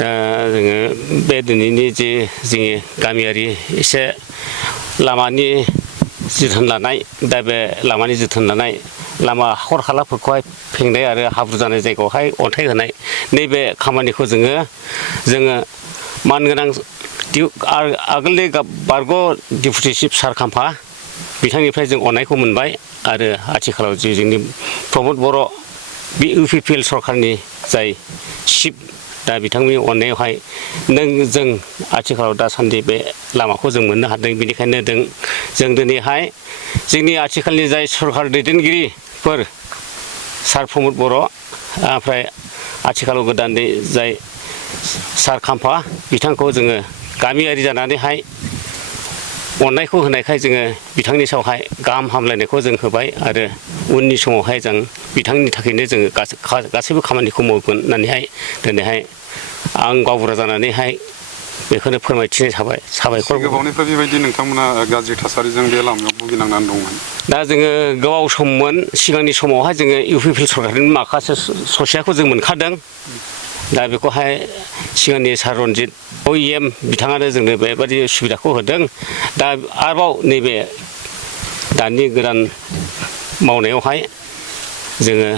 दा जोङो बे दिनैनि जे जोंनि गामियारि एसे लामानि जोथोन लानाय दा बे लामानि जोथोन लानाय लामा हाखर हालाफोरखौहाय फेंनाय आरो हाब्रु जानाय जायगायावहाय अन्थाइ होनाय नैबे खामानिखौ जोङो मानगोनां आगोलनि बारग' डिप्युटि चिफ सार खाम्फा बिथांनिफ्राय जों अननायखौ मोनबाय आरो आथिखालाव जे जोंनि प्रमद बर' बे UPPL सरकारनि जाय चिफ दा बिथांनि अननायावहाय जों आथिखालाव दासान्दि बे लामाखौ जों मोननो हादों। बेनिखायनो जों दिनैहाय जोंनि आथिखालनि जाय सरकार दैदेनगिरिफोर सार प्रमद बर' ओमफ्राय आथिखालाव गोदानै जाय सार खाम्फा बिथांखौ जोङो गामियारि जानानैहाय अननायखौ होनायखाय जोङो बिथांनि सायावहाय गाहाम हामलायनायखौ जों होबाय आरो उननि समावहाय जों बिथांनि थाखायनो जोङो गासैबो खामानिखौ मावगोन होननानैहाय दिनैहाय आं गावबुरा जानानैहाय बेखौनो फोरमायथिनाय थाबाय साबायखर। गोबावनिफ्राय बेबायदि नोंथांमोना गाज्रि थासारिजों बे लामायाव भुगिनांनानै दंमोन। दा जोङो गोबाव सममोन सिगांनि समावहाय जोङो UPPL सरकारनि माखासे ससेयाखौ जों मोनखादों। दा बेखौहाय सिगांनि सार रन्जित OEM बिथाङानो जोंनो बेबायदि सुबिदाखौ होदों। दा आरोबाव नैबे दानि गोदान मावनायावहाय जोङो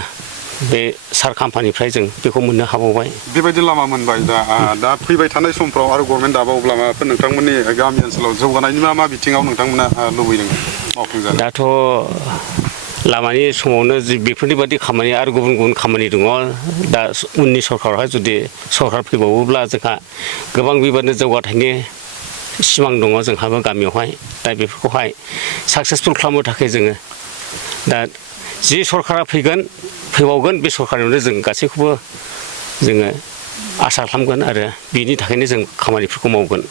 बे सार खाम्फानिफ्राय जों बेखौ मोननो हाबावबाय। बेबायदि लामा मोनबाय दा फैबाय थानाय समफ्राव आरो गभर्नमेन्ट दाबावब्ला माबाफोर नोंथांमोननि गामि ओनसोलाव जौगानायनि मा बिथिङाव नोंथांमोना लुबैदों मावफुंजानो? दाथ' लामानि समावनो बेफोरनि बादि खामानि आरो गुबुन खामानि दङ। दा उननि सरकारावहाय जुदि सरकार फैबावोब्ला जोंहा गोबां बेबादिनो जौगाथायनि सिमां दङ जोंहाबो गामियावहाय। दा बेफोरखौहाय साक्सेसफुल खालामनो थाखाय जोङो दा जि सरकारा फैबावगोन बे सरकारनियावनो जों गासैखौबो जोङो आसा खालामगोन आरो बिनि थाखायनो जों खामानिफोरखौ मावगोन।